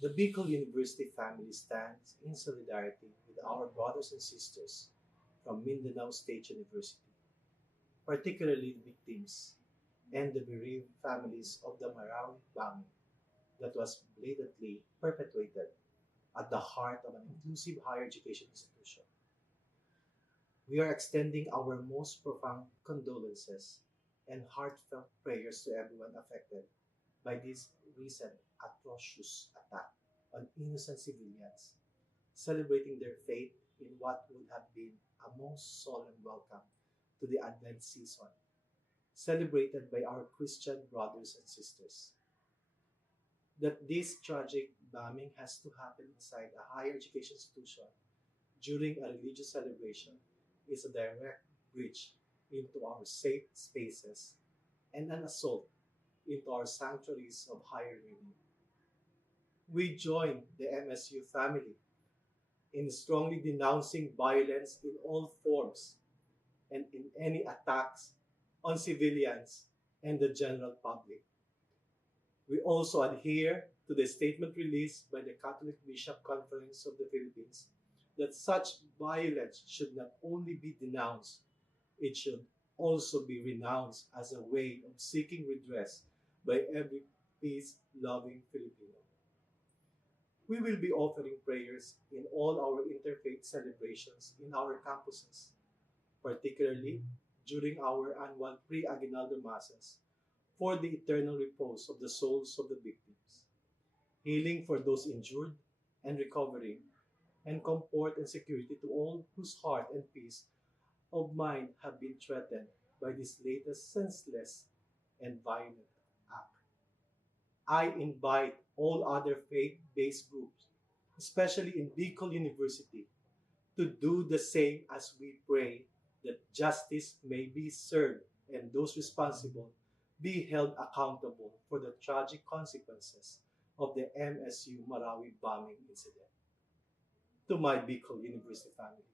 The Bicol University family stands in solidarity with our brothers and sisters from Mindanao State University, particularly the victims and the bereaved families of the Marawi bombing that was blatantly perpetrated at the heart of an inclusive higher education institution. We are extending our most profound condolences and heartfelt prayers to everyone affected by this recent atrocious attack on innocent civilians, celebrating their faith in what would have been a most solemn welcome to the Advent season, celebrated by our Christian brothers and sisters. That this tragic bombing has to happen inside a higher education institution during a religious celebration is a direct breach into our safe spaces and an assault into our sanctuaries of higher learning. We join the MSU family in strongly denouncing violence in all forms and in any attacks on civilians and the general public. We also adhere to the statement released by the Catholic Bishop Conference of the Philippines that such violence should not only be denounced, it should also be renounced as a way of seeking redress by every peace loving Filipino. We will be offering prayers in all our interfaith celebrations in our campuses, particularly during our annual pre-aguinaldo masses for the eternal repose of the souls of the victims, healing for those injured and recovering, and comfort and security to all whose heart and peace of mind have been threatened by this latest senseless and violent act. I invite all other faith-based groups, especially in Bicol University, to do the same as we pray that justice may be served and those responsible be held accountable for the tragic consequences of the MSU Marawi bombing incident. To my Bicol University family,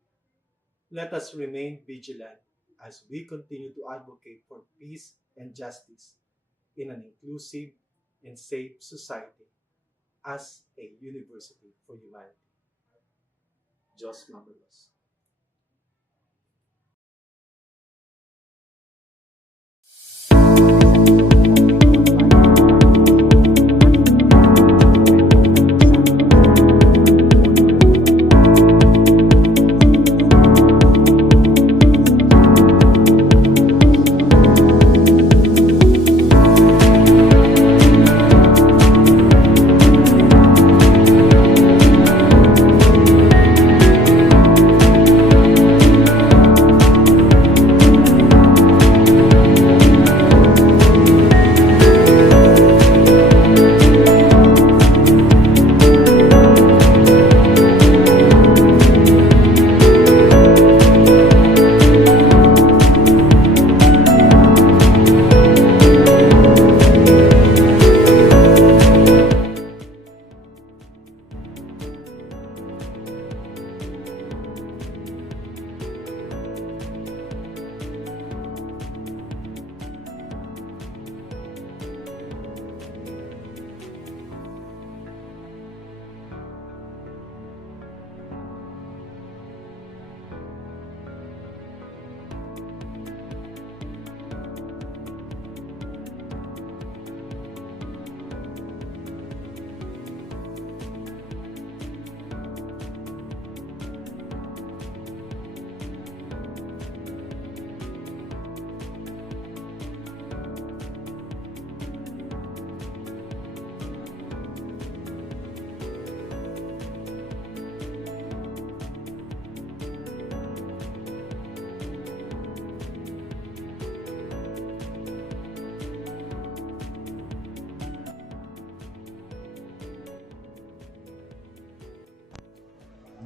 let us remain vigilant as we continue to advocate for peace and justice in an inclusive and safe society as a university for humanity. Jos Mabalos.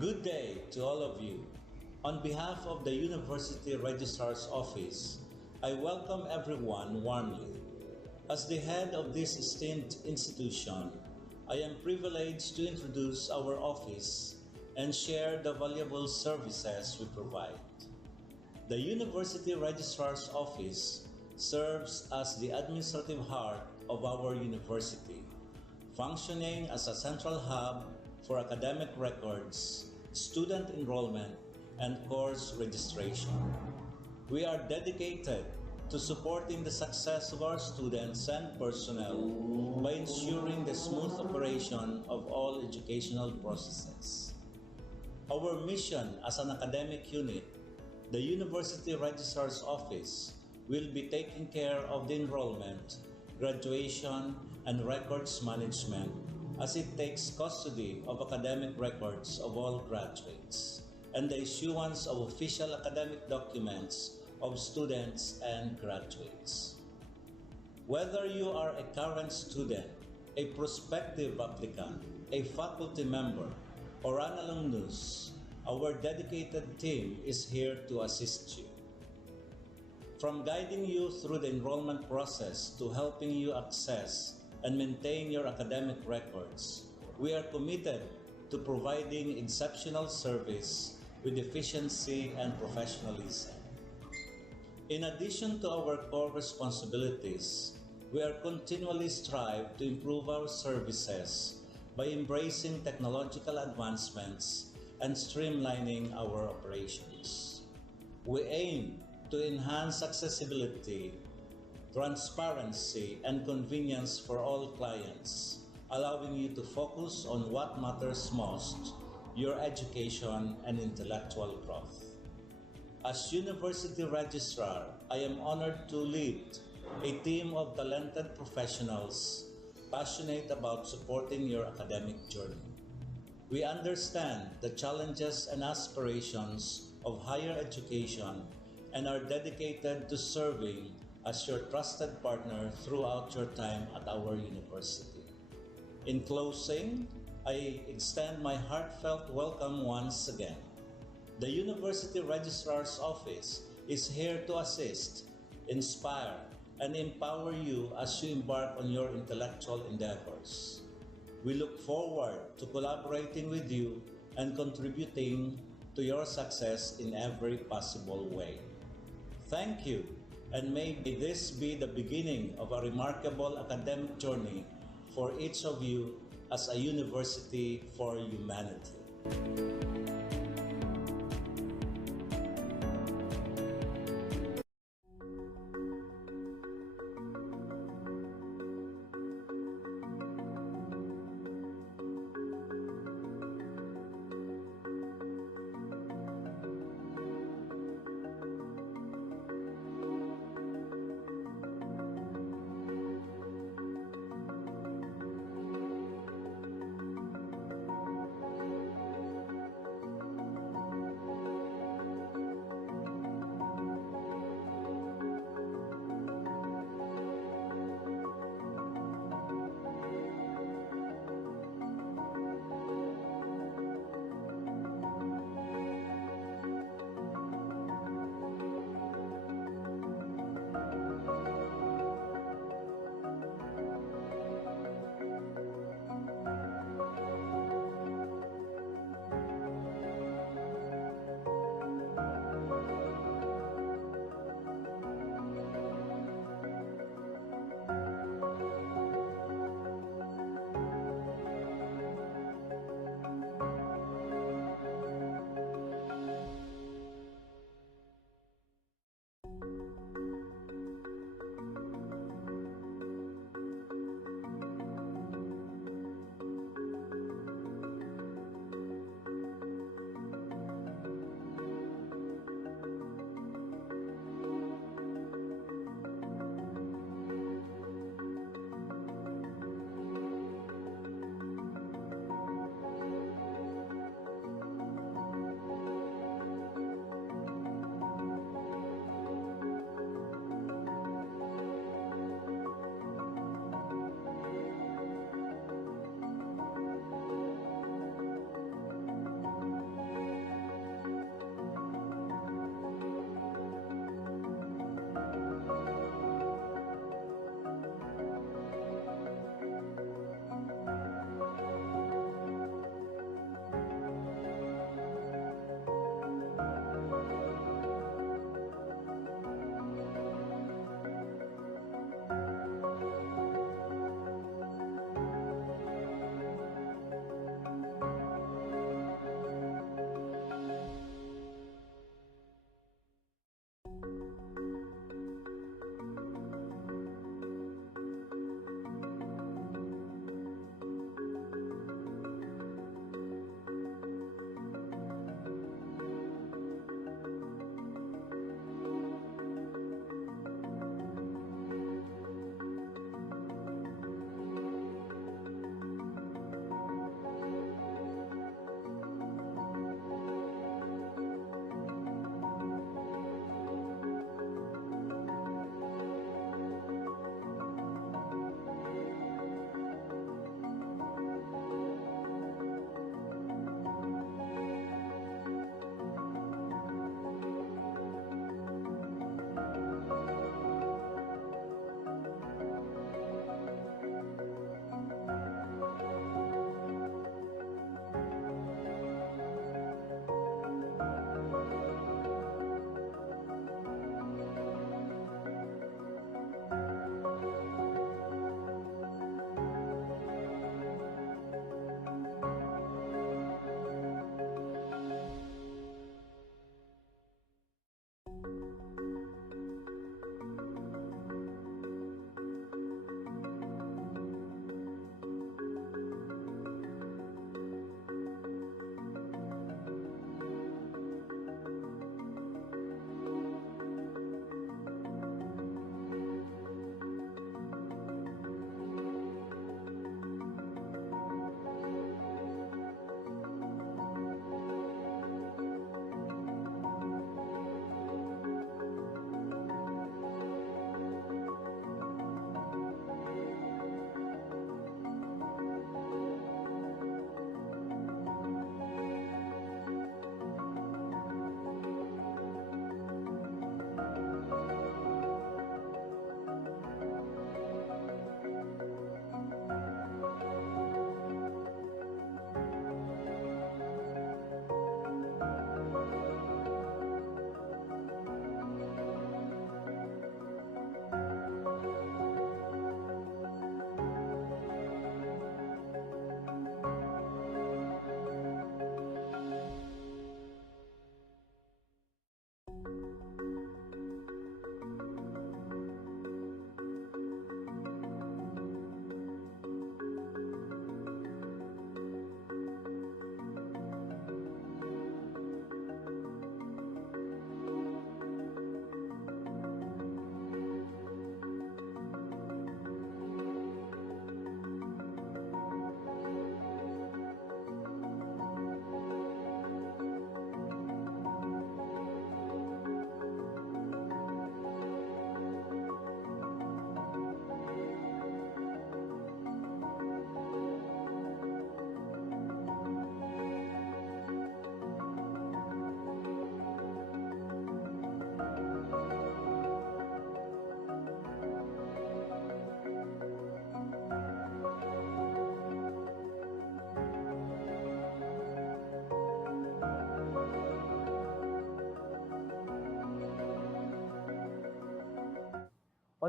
Good day to all of you. On behalf of the University Registrar's Office, I welcome everyone warmly. As the head of this esteemed institution, I am privileged to introduce our office and share the valuable services we provide. The University Registrar's Office serves as the administrative heart of our university, functioning as a central hub for academic records, student enrollment, and course registration. We are dedicated to supporting the success of our students and personnel by ensuring the smooth operation of all educational processes. Our mission as an academic unit, the University Registrar's Office, will be taking care of the enrollment, graduation, and records management as it takes custody of academic records of all graduates and the issuance of official academic documents of students and graduates. Whether you are a current student, a prospective applicant, a faculty member, or an alumnus, our dedicated team is here to assist you. From guiding you through the enrollment process to helping you access and maintain your academic records, we are committed to providing exceptional service with efficiency and professionalism. In addition to our core responsibilities, we are continually strive to improve our services by embracing technological advancements and streamlining our operations. We aim to enhance accessibility, transparency, and convenience for all clients, allowing you to focus on what matters most, your education and intellectual growth. As University Registrar, I am honored to lead a team of talented professionals passionate about supporting your academic journey. We understand the challenges and aspirations of higher education and are dedicated to serving as your trusted partner throughout your time at our university. In closing, I extend my heartfelt welcome once again. The University Registrar's Office is here to assist, inspire, and empower you as you embark on your intellectual endeavors. We look forward to collaborating with you and contributing to your success in every possible way. Thank you, and may this be the beginning of a remarkable academic journey for each of you as a university for humanity.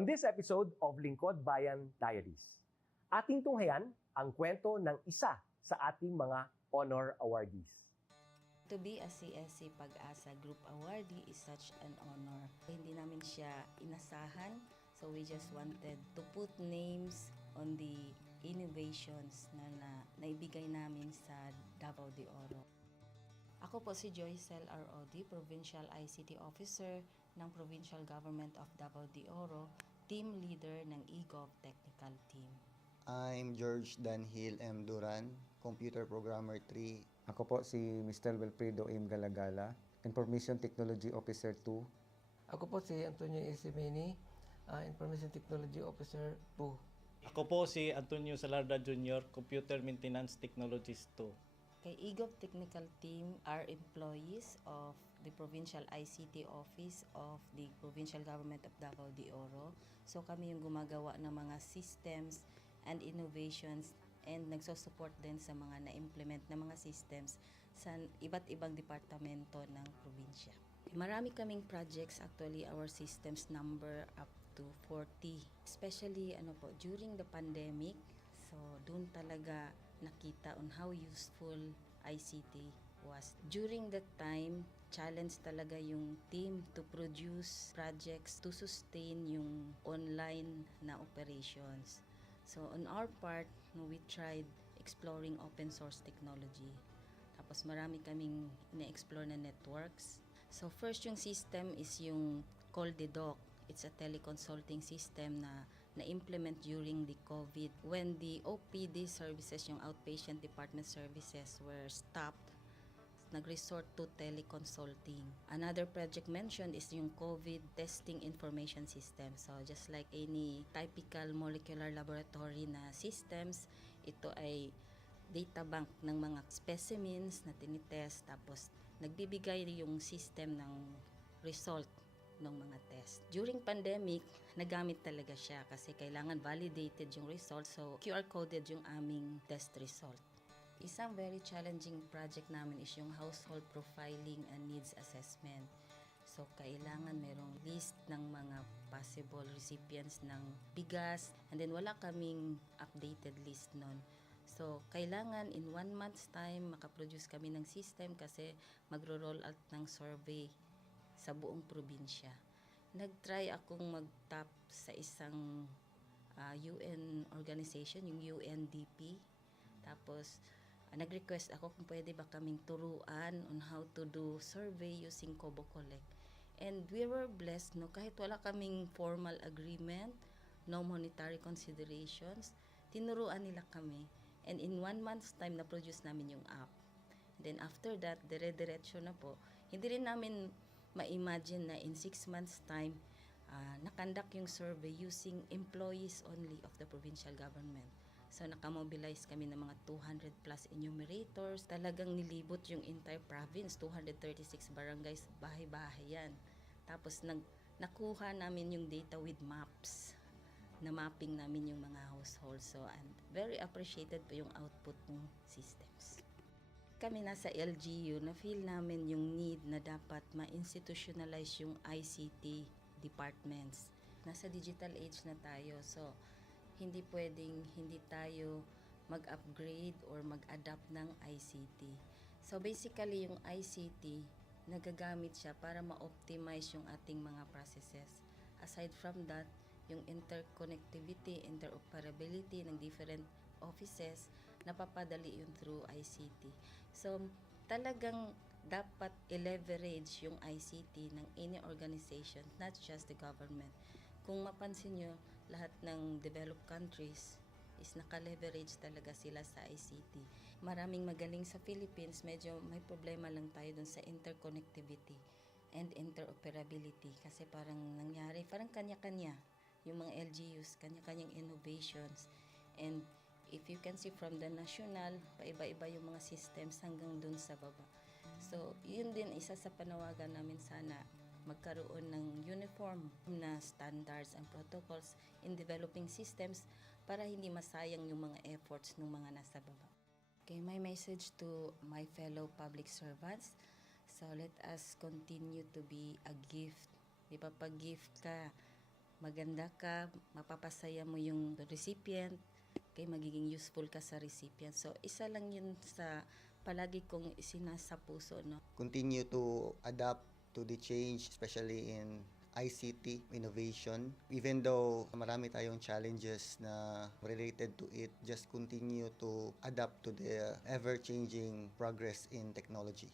On this episode of Lingkod Bayan Diaries, ating tunghayan ang kwento ng isa sa ating mga honor awardees. To be a CSC Pag-asa Group Awardee is such an honor. Hindi namin siya inasahan, so we just wanted to put names on the innovations na naibigay namin sa Davao de Oro. Ako po si Joycel R. Odi, Provincial ICT Officer ng Provincial Government of Davao de Oro, Team Leader ng eGov Technical Team. I'm George Danhil M. Duran, Computer Programmer 3. Ako po si Mr. Wilfredo M. Galagala, Information Technology Officer 2. Ako po si Antonio Isimini, Information Technology Officer 2. Ako po si Antonio Salarda Jr., Computer Maintenance Technologist 2. Kay eGov Technical Team are employees of the Provincial ICT Office of the Provincial Government of Davao de Oro. So kami yung gumagawa ng mga systems and innovations and nagsusupport din sa mga na-implement na mga systems sa iba't ibang departamento ng probinsya. Marami kaming projects, actually our systems number up to 40. Especially during the pandemic, so doon talaga nakita on how useful ICT was. During that time, challenge talaga yung team to produce projects to sustain yung online na operations. So on our part, we tried exploring open source technology. Tapos marami kaming ina-explore na networks. So first yung system is yung CallDedoc. It's a teleconsulting system na na-implement during the COVID when the OPD services, yung outpatient department services were stopped. Nag-resort to teleconsulting. Another project mentioned is yung COVID testing information system. So just like any typical molecular laboratory na systems, ito ay data bank ng mga specimens na tinitest, tapos nagbibigay yung system ng result ng mga test. During pandemic, nagamit talaga siya kasi kailangan validated yung result. So QR coded yung aming test result. Isang very challenging project namin is yung household profiling and needs assessment. So, kailangan merong list ng mga possible recipients ng bigas, and then wala kaming updated list nun. So, kailangan in 1 month's time makaproduce kami ng system kasi magro-roll out ng survey sa buong probinsya. Nag-try akong mag-tap sa isang UN organization, yung UNDP. Tapos, nag-request ako kung pwede ba kaming turuan on how to do survey using Kobo Collect. And we were blessed, kahit wala kaming formal agreement, no monetary considerations, tinuruan nila kami. And in 1 month's time, na-produce namin yung app. And then after that, dire-diretso na po. Hindi rin namin ma-imagine na in 6 months' time, nakandak yung survey using employees only of the provincial government. So, nakamobilize kami ng mga 200 plus enumerators. Talagang nilibot yung entire province, 236 barangays, bahay-bahay yan. Tapos, nakuha namin yung data with maps. Na-mapping namin yung mga households. So, and very appreciated po yung output ng systems. Kami nasa LGU, na-feel namin yung need na dapat ma-institutionalize yung ICT departments. Nasa digital age na tayo, so hindi pwedeng hindi tayo mag-upgrade or mag-adapt ng ICT. So basically yung ICT, nagagamit siya para ma-optimize yung ating mga processes. Aside from that, yung interconnectivity, interoperability ng different offices, napapadali yun through ICT. So talagang dapat i-leverage yung ICT ng any organization, not just the government. Kung mapansin nyo, lahat ng developed countries is naka-leverage talaga sila sa ICT. Maraming magaling sa Philippines, medyo may problema lang tayo dun sa interconnectivity and interoperability kasi parang nangyari, parang kanya-kanya yung mga LGUs, kanya-kanyang innovations. And if you can see from the national, paiba-iba yung mga systems hanggang dun sa baba. So, yun din isa sa panawagan namin sana magkaroon ng uniform na standards and protocols in developing systems para hindi masayang yung mga efforts ng mga nasa baba. Okay, my message to my fellow public servants, so let us continue to be a gift. Di ba, pag gift ka, maganda ka, mapapasaya mo yung recipient, kay magiging useful ka sa recipient. So, isa lang yun sa palagi kong isinasa puso, no? Continue to adapt to the change, especially in ICT innovation. Even though marami tayong challenges na related to it, just continue to adapt to the ever-changing progress in technology.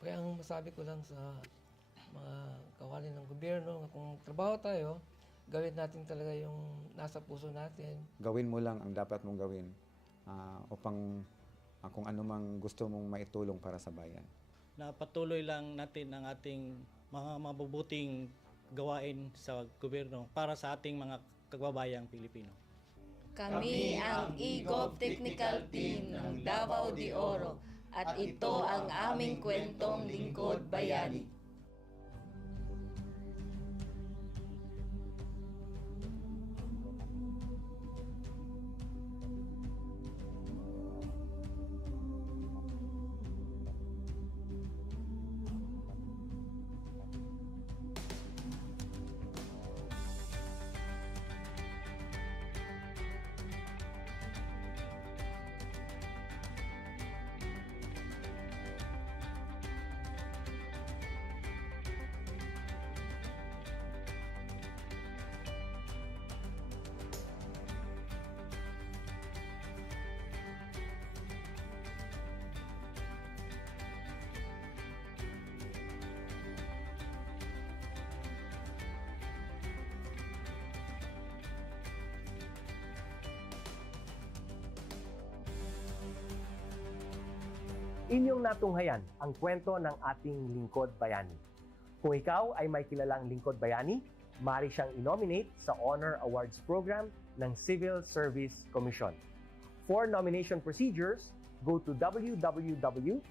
Kaya ang masabi ko lang sa mga kawali ng gobyerno, kung trabaho tayo, gawin natin talaga yung nasa puso natin. Gawin mo lang ang dapat mong gawin upang kung ano mang gusto mong maitulong para sa bayan. Na patuloy lang natin ang ating mga mabubuting gawain sa gobyerno para sa ating mga kababayang Pilipino. Kami ang eGov Technical Team ng Davao de Oro at ito ang aming kwentong lingkod bayani. Inyong natunghayan ang kwento ng ating lingkod bayani. Kung ikaw ay may kilalang lingkod bayani, maaari siyang i-nominate sa Honor Awards Program ng Civil Service Commission. For nomination procedures, go to www.csc.gov.ph.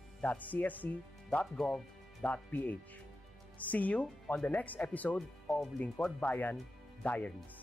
See you on the next episode of Lingkod Bayan Diaries.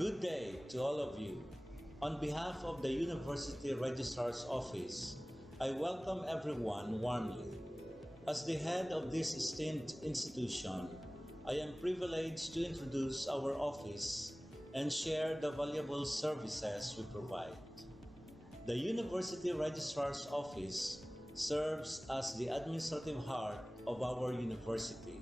Good day to all of you. On behalf of the University Registrar's Office, I welcome everyone warmly. As the head of this esteemed institution, I am privileged to introduce our office and share the valuable services we provide. The University Registrar's Office serves as the administrative heart of our university,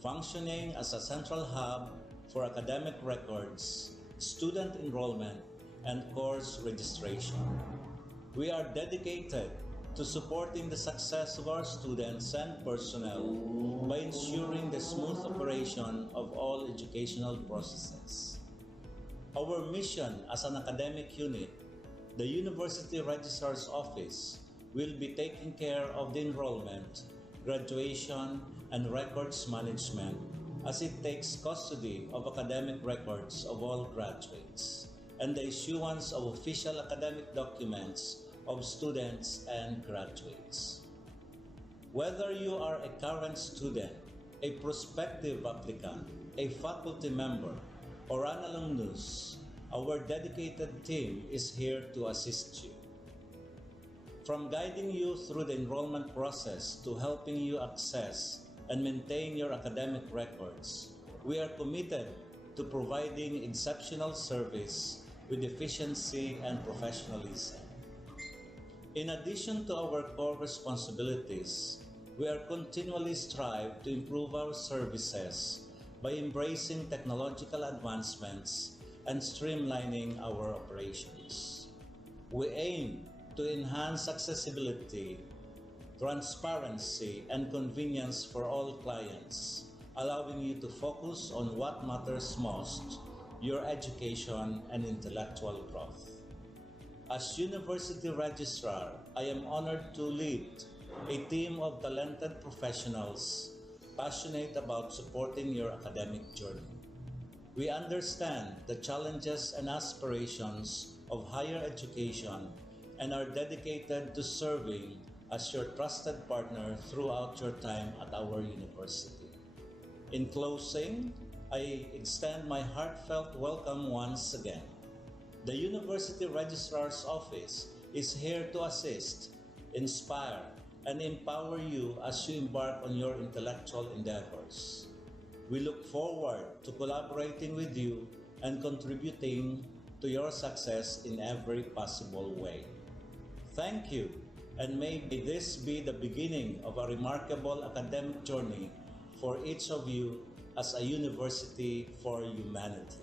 functioning as a central hub for academic records, student enrollment, and course registration. We are dedicated to supporting the success of our students and personnel by ensuring the smooth operation of all educational processes. Our mission as an academic unit, the University Registrar's Office, will be taking care of the enrollment, graduation, and records management as it takes custody of academic records of all graduates and the issuance of official academic documents of students and graduates. Whether you are a current student, a prospective applicant, a faculty member, or an alumnus, our dedicated team is here to assist you. From guiding you through the enrollment process to helping you access and maintain your academic records, we are committed to providing exceptional service with efficiency and professionalism. In addition to our core responsibilities, we are continually strive to improve our services by embracing technological advancements and streamlining our operations. We aim to enhance accessibility, transparency, and convenience for all clients, allowing you to focus on what matters most, your education and intellectual growth. As University Registrar, I am honored to lead a team of talented professionals passionate about supporting your academic journey. We understand the challenges and aspirations of higher education and are dedicated to serving as your trusted partner throughout your time at our university. In closing, I extend my heartfelt welcome once again. The University Registrar's Office is here to assist, inspire, and empower you as you embark on your intellectual endeavors. We look forward to collaborating with you and contributing to your success in every possible way. Thank you, and may this be the beginning of a remarkable academic journey for each of you as a university for humanity.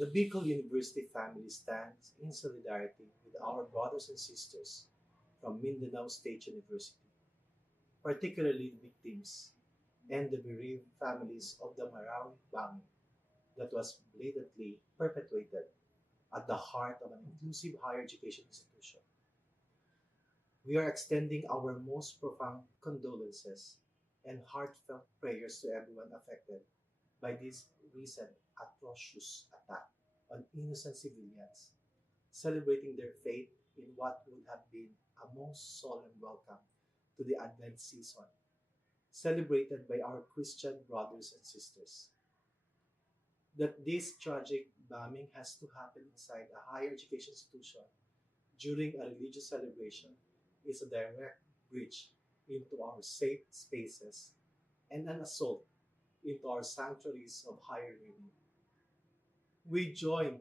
The Bicol University family stands in solidarity with our brothers and sisters from Mindanao State University, particularly the victims and the bereaved families of the Marawi bombing that was blatantly perpetrated at the heart of an inclusive higher education institution. We are extending our most profound condolences and heartfelt prayers to everyone affected by this recent atrocious attack on innocent civilians, celebrating their faith in what would have been a most solemn welcome to the Advent season, celebrated by our Christian brothers and sisters. That this tragic bombing has to happen inside a higher education institution during a religious celebration is a direct breach into our safe spaces and an assault into our sanctuaries of higher learning. We join